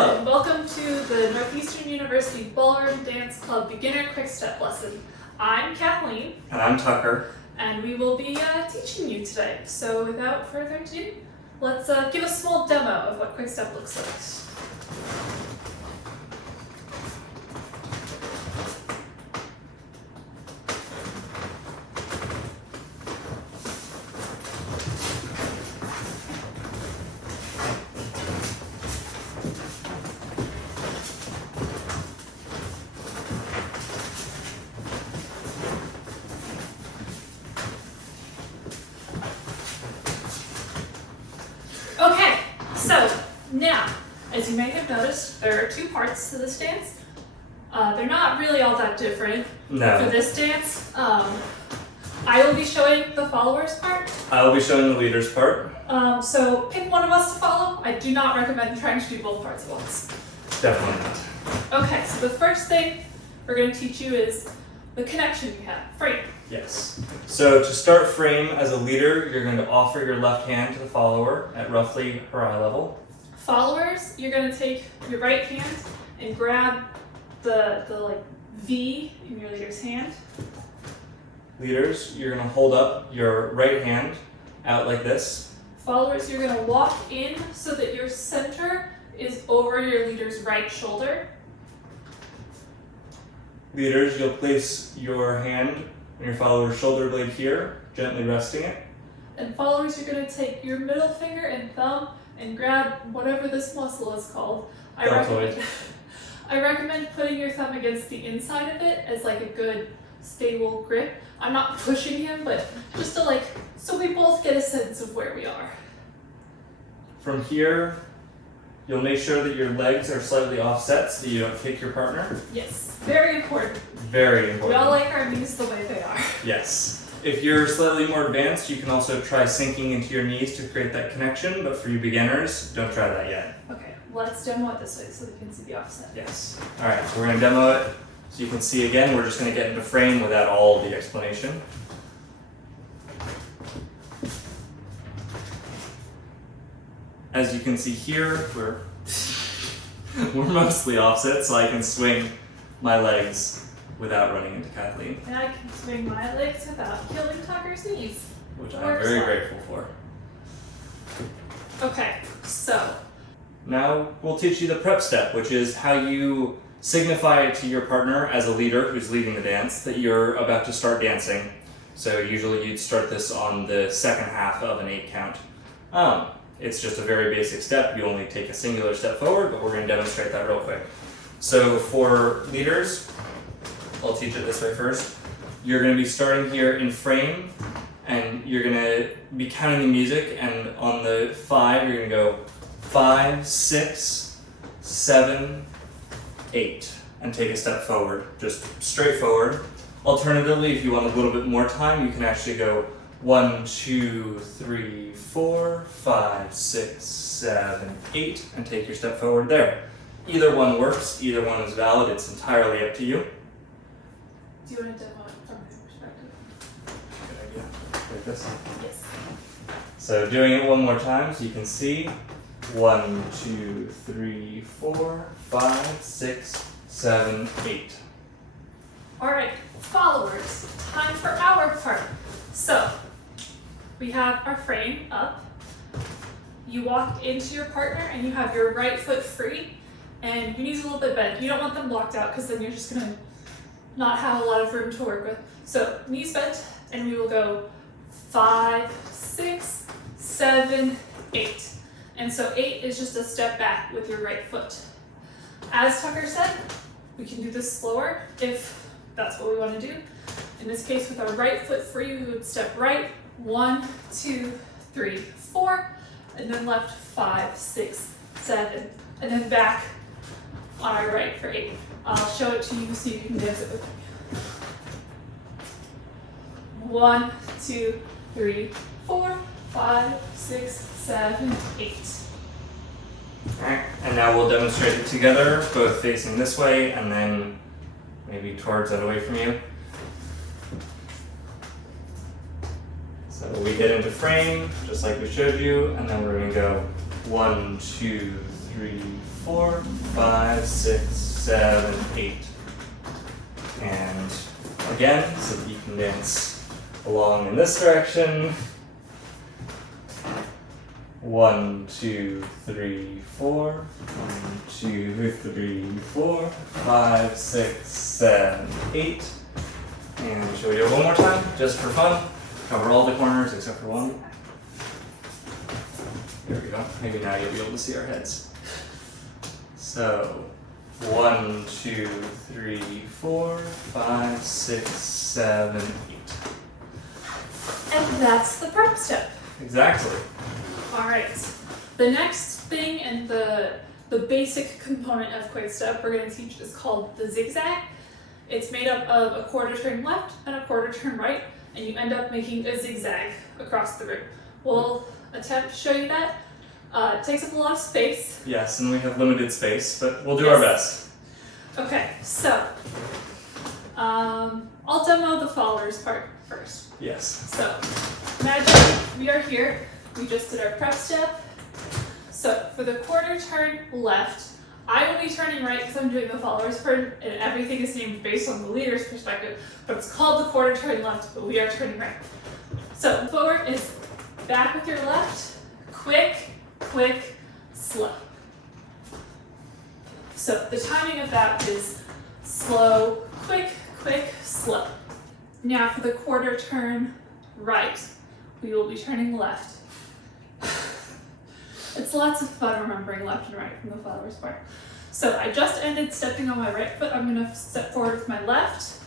Hello. And welcome to the Northeastern University Ballroom Dance Club Beginner Quickstep lesson. I'm Kathleen. And I'm Tucker. And we will be teaching you today. So without further ado, let's give a small demo of what Quickstep looks like. Okay, so now, as you may have noticed, there are two parts to this dance. They're not really all that different. No. For this dance, I will be showing the followers part. I will be showing the leaders part. So pick one of us to follow. I do not recommend trying to do both parts at once. Definitely not. Okay, so the first thing we're going to teach you is the connection you have, frame. Yes. So to start frame as a leader, you're going to offer your left hand to the follower at roughly her eye level. Followers, you're going to take your right hand and grab the like V in your leader's hand. Leaders, you're going to hold up your right hand out like this. Followers, you're going to walk in so that your center is over your leader's right shoulder. Leaders, you'll place your hand on your follower's shoulder blade here, gently resting it. And followers, you're going to take your middle finger and thumb and grab whatever this muscle is called. Deltoid. I recommend putting your thumb against the inside of it as like a good stable grip. I'm not pushing him, but just to so we both get a sense of where we are. From here, you'll make sure that your legs are slightly offset so that you don't kick your partner. Yes, very important. Very We important. all like our knees the way they are. Yes. If you're slightly more advanced, you can also try sinking into your knees to create that connection, but for you beginners, don't try that yet. Okay, let's demo it this way so we can see the offset. Yes. Alright, so we're going to demo it so you can see again. We're just going to get into frame without all the explanation. As you can see here, we're mostly offset, so I can swing my legs without running into Kathleen, And I can swing my legs without killing Tucker's knees. which I'm Works very well. grateful for. Okay, so Now we'll teach you the prep step, which is how you signify to your partner as a leader who's leading the dance that you're about to start dancing. So usually you'd start this on the second half of an 8 count. It's just a very basic step. You only take a singular step forward, but we're going to demonstrate that real quick. So for leaders, I'll teach it this way first. You're going to be starting here in frame, and you're going to be counting the music, and on the 5, you're going to go 5, 6, 7, 8, and take a step forward, just straight forward. Alternatively, if you want a little bit more time, you can actually go 1, 2, 3, 4, 5, 6, 7, 8, and take your step forward there. Either one works, either one is valid, it's entirely up to you. do you want to demo it from my perspective? Good idea. Like this. Yes. So doing it one more time so you can see. 1, 2, 3, 4, 5, 6, 7, 8. Alright, followers, time for our part. So, we have our frame up. You walk into your partner and you have your right foot free and your knees a little bit bent. You don't want them blocked out because then you're just going to not have a lot of room to work with. So, knees bent, and we will go 5, 6, 7, 8. And so 8 is just a step back with your right foot. As Tucker said, we can do this slower if that's what we want to do. In this case, with our right foot free, we would step right, 1, 2, 3, 4, and then left 5, 6, 7, and then back on our right for 8. I'll show it to you so you can dance it with me. 1, 2, 3, 4, 5, 6, 7, 8. Alright, and now we'll demonstrate it together, both facing this way and then maybe towards and away from you. So we get into frame, just like we showed you, and then we're going to go 1, 2, 3, 4, 5, 6, 7, 8. And again, so that you can dance along in this direction. 1, 2, 3, 4. 1, 2, 3, 4, 5, 6, 7, 8. And shall we do it one more time, just for fun? Cover all the corners except for one. There we go. Maybe now you'll be able to see our heads. So, 1, 2, 3, 4, 5, 6, 7, 8. And that's the prep step. Exactly. Alright. The next thing and the basic component of Quickstep we're going to teach is called the zigzag. It's made up of a quarter turn left and a quarter turn right, and you end up making a zigzag across the room. We'll attempt to show you that. It takes up a lot of space. Yes, and we have limited space, but we'll do our best. Okay, so I'll demo the followers part first. Yes. So imagine we are here. We just did our prep step. So for the quarter turn left, I will be turning right because I'm doing the followers part, and everything is named based on the leader's perspective, but it's called the quarter turn left, but we are turning right. So forward is back with your left, quick, quick, slow. So the timing of that is slow, quick, quick, slow. Now for the quarter turn right, we will be turning left. It's lots of fun remembering left and right from the followers part. So I just ended stepping on my right foot. I'm going to step forward with my left,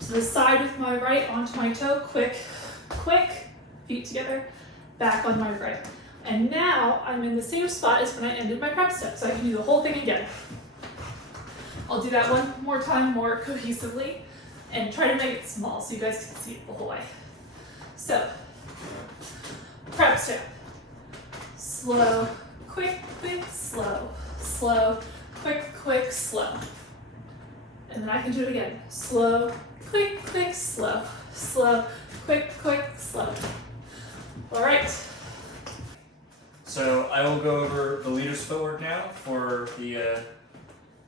to the side with my right, onto my toe, quick, quick, feet together, back on my right. And now I'm in the same spot as when I ended my prep step, so I can do the whole thing again. I'll do that one more time more cohesively and try to make it small so you guys can see it the whole way. So, prep step. Slow, quick, quick, slow. Slow, quick, quick, slow. And then I can do it again. Slow, quick, quick, slow. Slow, quick, quick, slow. All right. So I will go over the leader's footwork now for the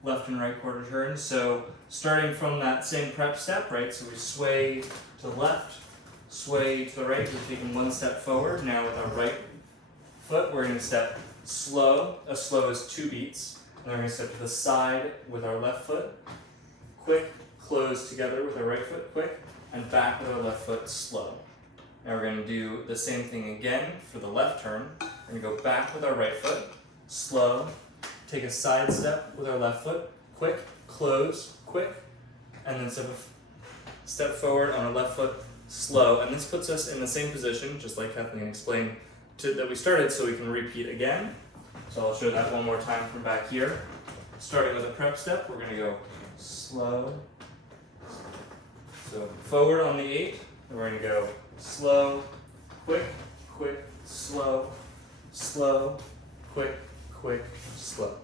left and right quarter turns. So starting from that same prep step, right? So we sway to the left, sway to the right. We're taking one step forward. Now with our right foot, we're going to step slow. A slow is 2 beats. And then we're going to step to the side with our left foot. Quick, close together with our right foot, quick, and back with our left foot, slow. Now we're going to do the same thing again for the left turn. We're going to go back with our right foot, slow, take a side step with our left foot, quick, close, quick, and then step forward on our left foot, slow. And this puts us in the same position, just like Kathleen explained, that we started, so we can repeat again. So I'll show that one more time from back here. Starting with a prep step, we're going to go slow. So forward on the 8, and we're going to go slow, quick, quick, slow, slow, quick, quick, slow.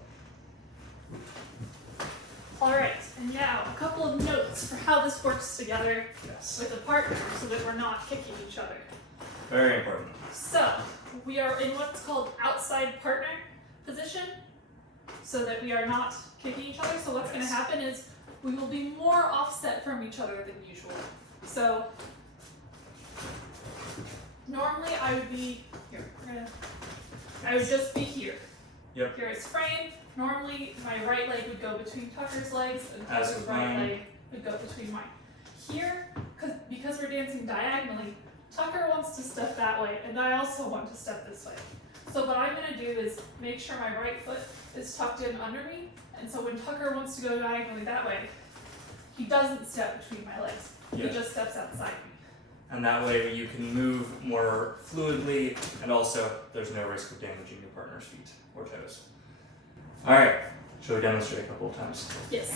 All right, and now a couple of notes for how this works together Yes. with a partner so that we're not kicking each other. Very important. So we are in what's called outside partner position so that we are not kicking each other. So what's going to happen is we will be more offset from each other than usual. So normally I would be here. I would just be here. Yep. Here is frame. Normally my right leg would go between Tucker's legs and As Tucker's with right mine. leg would go between mine. Here, because we're dancing diagonally, Tucker wants to step that way, and I also want to step this way. So what I'm going to do is make sure my right foot is tucked in under me, and so when Tucker wants to go diagonally that way, he doesn't step between my legs. Yeah. He just steps outside me. And that way you can move more fluidly, and also there's no risk of damaging your partner's feet or toes. All right, shall we demonstrate a couple of times? Yes.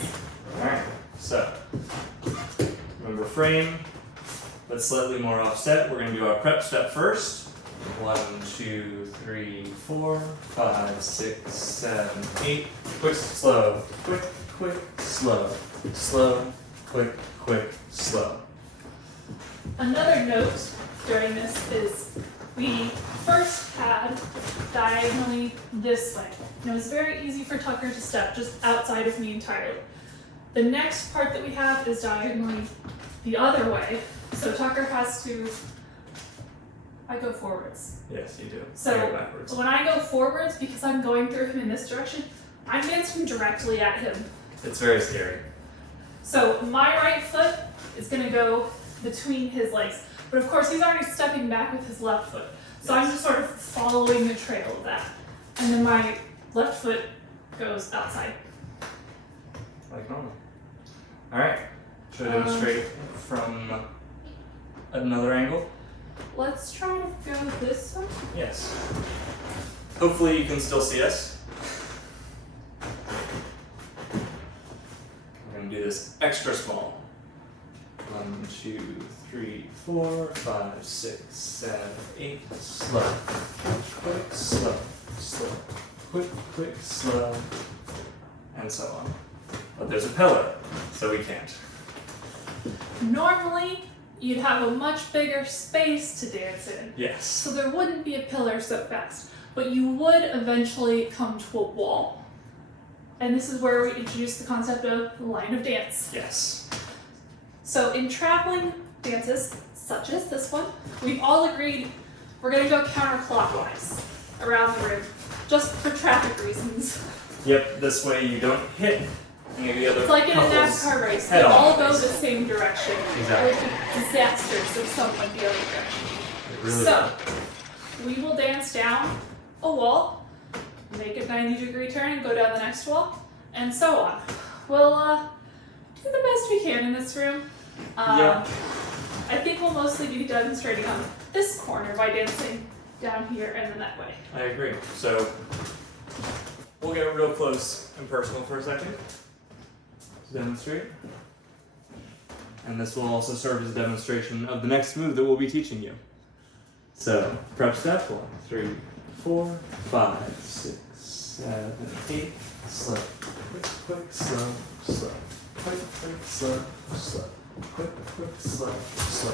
All right, so remember frame, but slightly more offset. We're going to do our prep step first. 1, 2, 3, 4, 5, 6, 7, 8. Quick, slow, quick, quick, slow, slow, quick, quick, slow. Another note during this is we first had diagonally this way. And it was very easy for Tucker to step just outside of me entirely. The next part that we have is diagonally the other way. So Tucker has to, I go forwards. Yes, you do. So I go backwards. when I go forwards, because I'm going through him in this direction, I'm dancing directly at him. It's very scary. So my right foot is gonna go between his legs. But of course, he's already stepping back with his left foot. So I'm just sort of following the trail of that. And then my left foot goes outside. Like normal. Alright. Should I demonstrate from another angle? Let's try to go this way. Yes. Hopefully you can still see us. We're going to do this extra small. 1, 2, 3, 4, 5, 6, 7, 8. Slow. Quick, slow. Slow. Quick, quick, slow. And so on. But there's a pillar, so we can't. Normally, you'd have a much bigger space to dance in. Yes. So there wouldn't be a pillar so fast. But you would eventually come to a wall. And this is where we introduce the concept of the line of dance. Yes. So in traveling dances, such as this one, we've all agreed we're going to go counterclockwise around the room, just for traffic reasons. Yep, this way you don't hit any of the other It's like in a couples NASCAR race, they head on, all go the basically. same direction. Exactly. It would be disastrous if some went the other direction. It really So, we will dance down a wall, make a 90-degree turn and go down the next wall, and so on. We'll do the best we can in this room. Yeah. I think we'll mostly be demonstrating on this corner by dancing down here and then that way. I agree. So we'll get real close and personal for a second to demonstrate. And this will also serve as a demonstration of the next move that we'll be teaching you. So prep step 1, 3, 4, 5, 6, 7, 8. Slow. Quick, quick, slow, slow. Quick, quick, slow, slow. Quick, quick, slow, slow.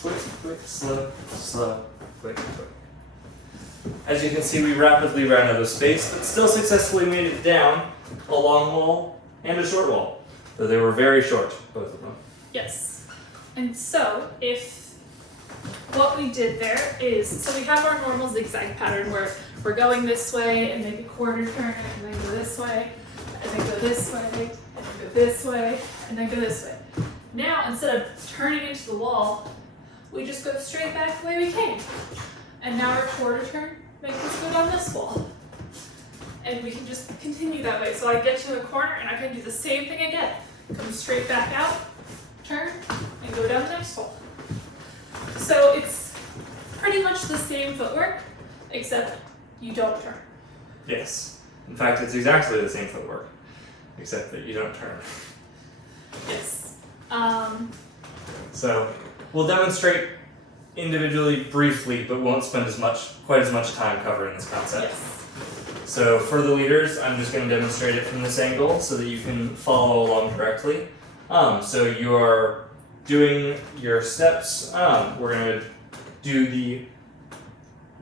Quick, quick, slow, slow. Quick, quick. As you can see, we rapidly ran out of space, but still successfully made it down a long wall and a short wall. Though they were very short, both of them. Yes. And so, if what we did there is, so we have our normal zigzag pattern where we're going this way and make a quarter turn and then go this way, and then go this way, and then go this way, and then go this way. Now, instead of turning into the wall, we just go straight back the way we came. And now our quarter turn makes us go down this wall. And we can just continue that way. So I get to a corner and I can do the same thing again. Come straight back out, turn, and go down the next wall. So it's pretty much the same footwork, except you don't turn. Yes. In fact, it's exactly the same footwork, except that you don't turn. Yes. So we'll demonstrate individually briefly, but won't spend quite as much time covering this concept. Yes. So for the leaders, I'm just going to demonstrate it from this angle so that you can follow along directly. So you are doing your steps. We're going to do the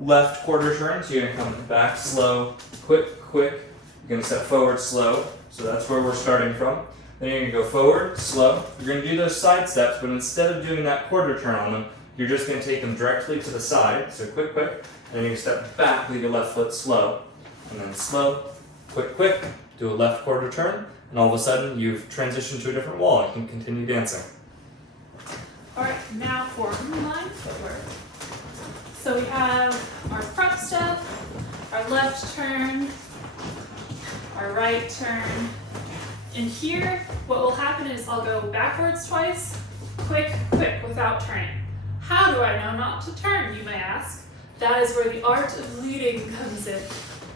left quarter turn. So you're going to come back slow, quick, quick. You're going to step forward slow. So that's where we're starting from. Then you're going to go forward, slow. You're going to do those side steps, but instead of doing that quarter turn on them, you're just going to take them directly to the side. So quick, quick. And then you can step back with your left foot slow. And then slow, quick, quick. Do a left quarter turn. And all of a sudden, you've transitioned to a different wall. You can continue dancing. Alright, now for my footwork. So we have our front step, our left turn, our right turn. And here, what will happen is I'll go backwards twice, quick, quick, without turning. How do I know not to turn, you may ask? That is where the art of leading comes in.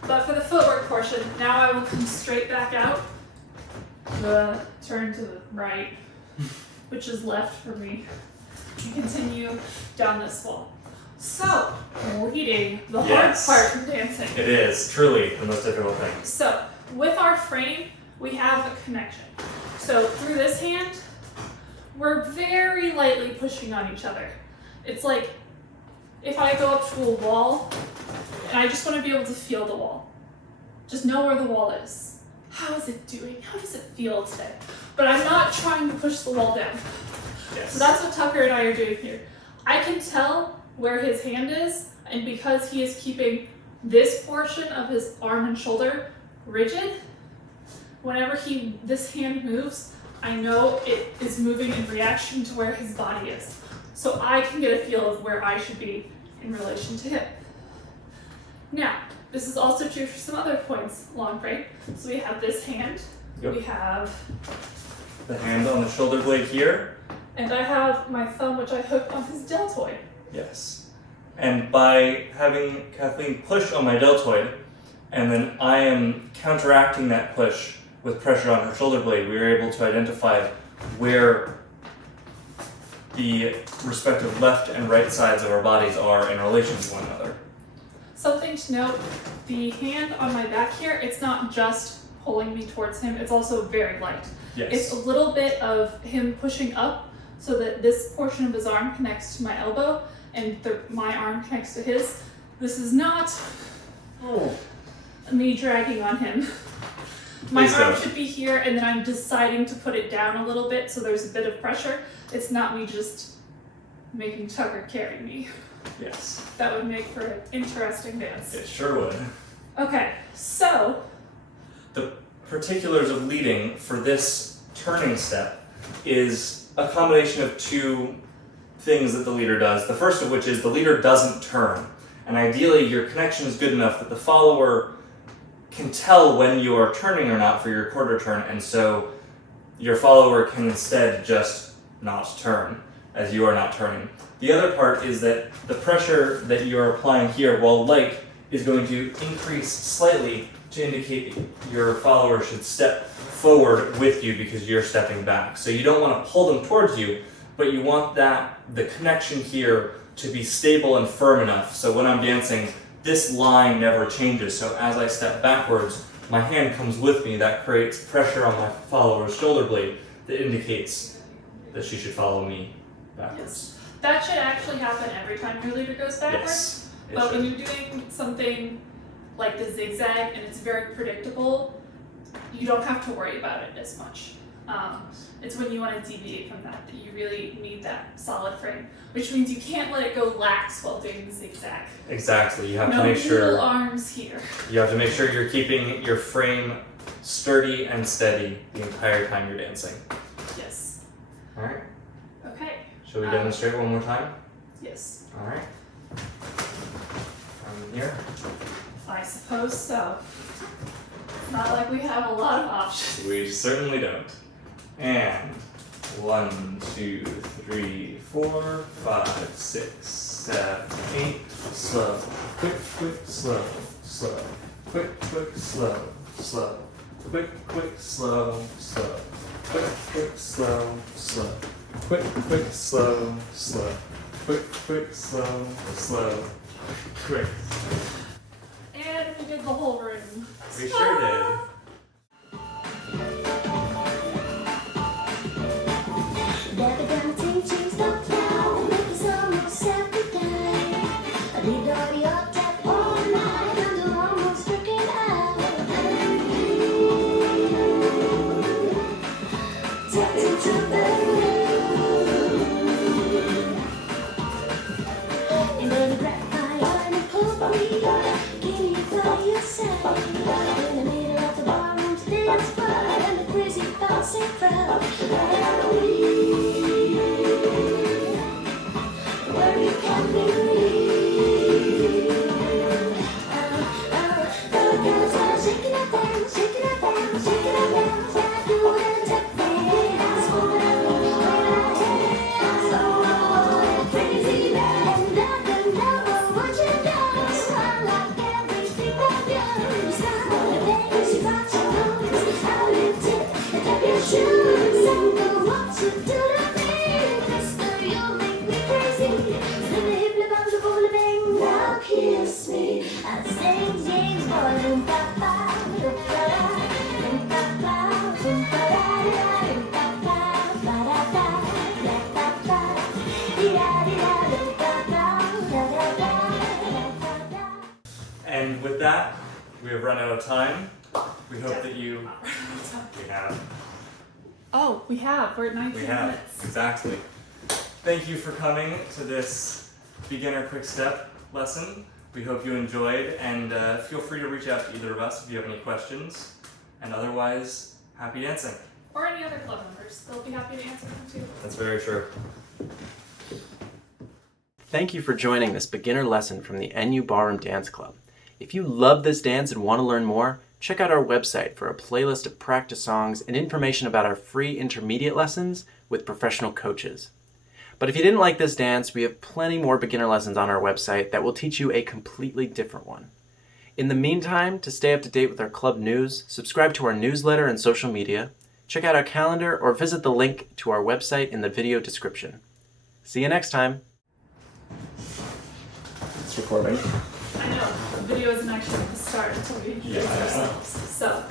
But for the footwork portion, now I will come straight back out, turn to the right, which is left for me, and continue down this wall. So, leading, the Yes. hard part from dancing. It is truly the most difficult thing. So, with our frame, we have a connection. So, through this hand, we're very lightly pushing on each other. It's like if I go up to a wall and I just want to be able to feel the wall. just know where the wall is. How is it doing? How does it feel today? But I'm not trying to push the wall down. Yes. So that's what Tucker and I are doing here. I can tell where his hand is, and because he is keeping this portion of his arm and shoulder rigid, whenever this hand moves, I know it is moving in reaction to where his body is. So I can get a feel of where I should be in relation to him. Now, this is also true for some other points along frame. So we have this hand, Yep. we have, The hand on the shoulder blade here. and I have my thumb which I hook on his deltoid. Yes. And by having Kathleen push on my deltoid, and then I am counteracting that push with pressure on her shoulder blade, we were able to identify where the respective left and right sides of our bodies are in relation to one another. Something to note, the hand on my back here, it's not just pulling me towards him, it's also very light. Yes. It's a little bit of him pushing up so that this portion of his arm connects to my elbow and my arm connects to his. This is not me dragging on him. My Please arm don't. should be here and then I'm deciding to put it down a little bit so there's a bit of pressure. It's not me just making Tucker carry me. Yes. That would make for an interesting dance. It sure would. Okay, so The particulars of leading for this turning step is a combination of two things that the leader does. The first of which is the leader doesn't turn. And ideally your connection is good enough that the follower can tell when you are turning or not for your quarter turn, and so your follower can instead just not turn, as you are not turning. The other part is that the pressure that you are applying here, while light, is going to increase slightly to indicate your follower should step forward with you because you're stepping back. So you don't want to pull them towards you, but you want the connection here to be stable and firm enough. So when I'm dancing, this line never changes. So as I step backwards, my hand comes with me. That creates pressure on my follower's shoulder blade that indicates that she should follow me backwards. that should actually happen every time your leader goes backwards. Yes. it But when should. you're doing something like the zigzag and it's very predictable, you don't have to worry about it as much. It's when you want to deviate from that you really need that solid frame, which means you can't let it go lax while doing the zigzag. Exactly. You have No to make sure little arms here. you have to make sure you're keeping your frame sturdy and steady the entire time you're dancing. Yes. All right. Okay. Shall we demonstrate one more time? Yes. All right. From here. I suppose so. Not like we have a lot of options. We certainly don't. And 1, 2, 3, 4, 5, 6, 7, 8. Slow. Quick, quick, slow, slow. Quick, quick, slow, slow. Quick, quick, slow, slow. Quick, quick, slow, slow. Quick, quick, slow, slow. Quick, quick, slow, slow. Quick. And we did the whole room. We sure did. And with that, We have run out of time. We hope that you... We have. Oh, we have. We're at 19 We have. minutes. Exactly. Thank you for coming to this beginner quick step lesson. We hope you enjoyed, and feel free to reach out to either of us if you have any questions. And otherwise, happy dancing. Or any other club members. They'll be happy to answer them too. That's very true. Thank you for joining this beginner lesson from the NU Ballroom Dance Club. If you love this dance and want to learn more, check out our website for a playlist of practice songs and information about our free intermediate lessons with professional coaches. But if you didn't like this dance, we have plenty more beginner lessons on our website that will teach you a completely different one. In the meantime, to stay up to date with our club news, subscribe to our newsletter and social media, check out our calendar, or visit the link to our website in the video description. See you next time. It's recording. I know. The video isn't actually going to start until we introduce ourselves. So,